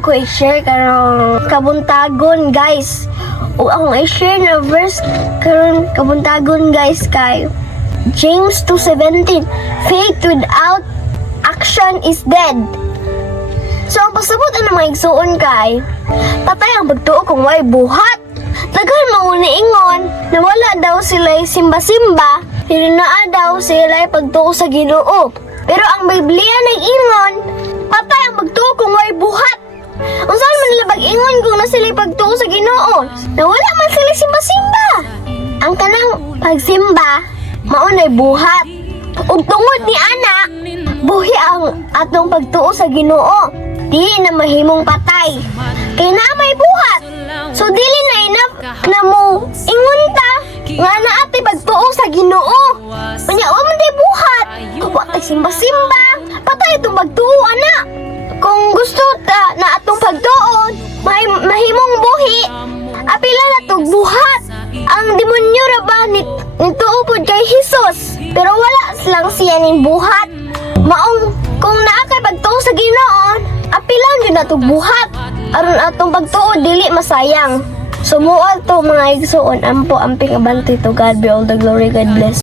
ko i-share karong kabuntagon guys. O akong i-share na verse karon kabuntagon guys kay James 2:17 Faith without action is dead. So ang pasabot ang mga igsuon kay patay ang pagtuo kung way buhat. Daghan mauni ingon na wala daw sila simba-simba, pero naa daw sila pagtuo sa Ginoo. Pero ang Biblia nag-ingon, patay pag-ingon kung na sila pagtuo sa Ginoo? Na wala man sila simba-simba. Ang kanang pagsimba, maunay buhat. Ug tungod ni ana, buhi ang atong pagtuo sa Ginoo. Dili na mahimong patay. Kay na may buhat. So dili na enough na mo ingon ta nga na ate pagtuo sa Ginoo. Unya wa man day buhat. Wa simba-simba. Patay itong pagtuo ana. Kung gusto ta na ni nituupod kay Hesus. Pero wala silang siya ning buhat. Maong kung naa kay pagtuo sa Ginoo, apilan jud na to buhat. Aron atong pagtuo dili masayang. Sumuot to mga igsuon ampo amping abanti to God be all the glory God bless.